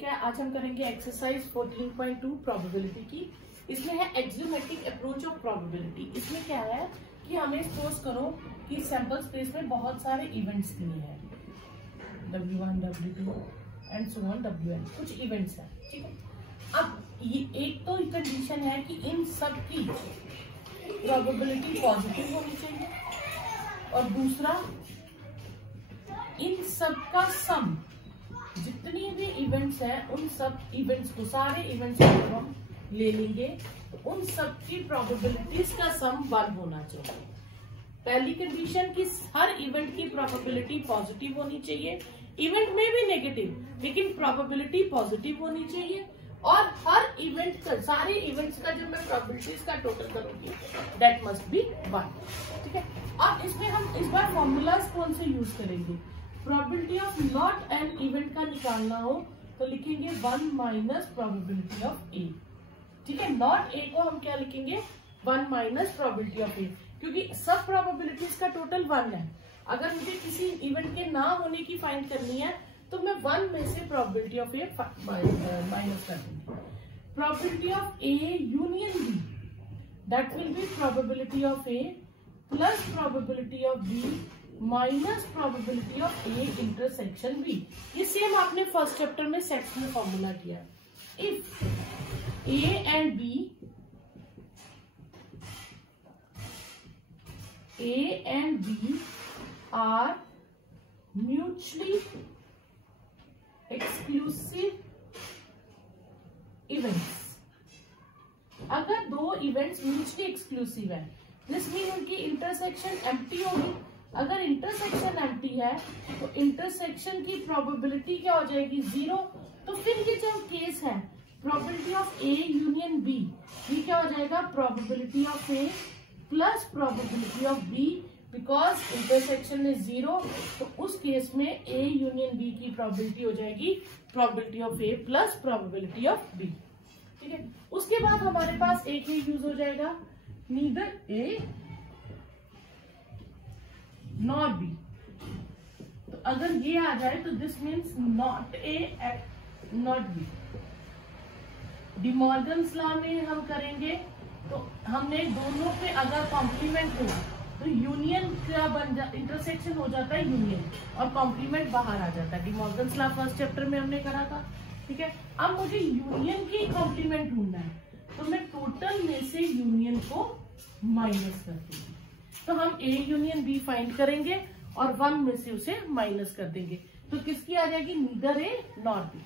Topic है, आज हम करेंगे एक्सरसाइज 14.2 प्रोबेबिलिटी की। इसमें है एक्सियोमेट्रिक अप्रोच ऑफ प्रोबेबिलिटी। इसमें क्या है कि हमें सपोज करो कि सैंपल स्पेस में बहुत सारे इवेंट्स लिए हैं, W1, W2 and so on WN, कुछ इवेंट्स हैं, ठीक है। अब ये एक तो कंडीशन है कि इन सब की प्रोबेबिलिटी पॉजिटिव होनी चाहिए, और दूसरा इन सब का सम, जितनी भी इवेंट्स हैं उन सब इवेंट्स को, सारे इवेंट्स को हम ले लेंगे तो उन सब की प्रोबेबिलिटीज का सम 1 होना चाहिए। पहली कंडीशन कि हर इवेंट की प्रोबेबिलिटी पॉजिटिव होनी चाहिए, इवेंट में भी नेगेटिव लेकिन प्रोबेबिलिटी पॉजिटिव होनी चाहिए, और हर इवेंट का, सारे इवेंट्स का जब मैं प्रोबेबिलिटीज का टोटल करूंगी दैट मस्ट बी 1, ठीक है। अब इसमें हम इस बार फॉर्मूलाज कौन से यूज करेंगे। Probability of not an event का निकालना हो तो लिखेंगे 1 माइनस प्रोबेबिलिटी ऑफ ए, ठीक है। नॉट ए को हम क्या लिखेंगे, 1 माइनस प्रोबेबिलिटी ऑफ ए, क्योंकि सब प्रोबेबिलिटीज का टोटल 1 है। अगर मुझे किसी इवेंट के ना होने की फाइंड करनी है तो मैं 1 में से प्रोबेबिलिटी ऑफ ए माइनस कर दूंगी। Probability of A union B, that will be probability of A plus probability of B minus probability of A intersection B. ये सेम आपने फर्स्ट चैप्टर में सेट्स में फॉर्मूला किया। If A and B, A and B are mutually exclusive events, अगर दो events mutually exclusive है this mean उनकी intersection empty होगी। अगर इंटरसेक्शन एम्प्टी है तो इंटरसेक्शन की प्रोबेबिलिटी क्या हो जाएगी, 0। तो फिर ये जो केस है probability of A union B, ये क्या हो जाएगा, probability of A plus probability of B, because intersection is 0। तो उस केस में ए यूनियन बी की प्रोबेबिलिटी हो जाएगी probability of A plus probability of B, ठीक है। उसके बाद हमारे पास एक ही यूज हो जाएगा, नीदर ए नॉट बी। तो अगर ये आ जाए तो this means not a not be. De Morgan's law में हम करेंगे तो हमने दोनों पे अगर कॉम्प्लीमेंट हुआ तो यूनियन क्या बन जा, इंटरसेक्शन हो जाता है यूनियन, और कॉम्प्लीमेंट बाहर आ जाता है। डिमॉर्गन्स लॉ फर्स्ट चैप्टर में हमने करा था, ठीक है। अब मुझे यूनियन की कॉम्प्लीमेंट ढूंढना है तो मैं टोटल में से यूनियन को माइनस कर दूंगी। तो हम ए यूनियन बी फाइंड करेंगे और 1 में से उसे माइनस कर देंगे, तो किसकी आ जाएगी, नीदर ए नॉट बी।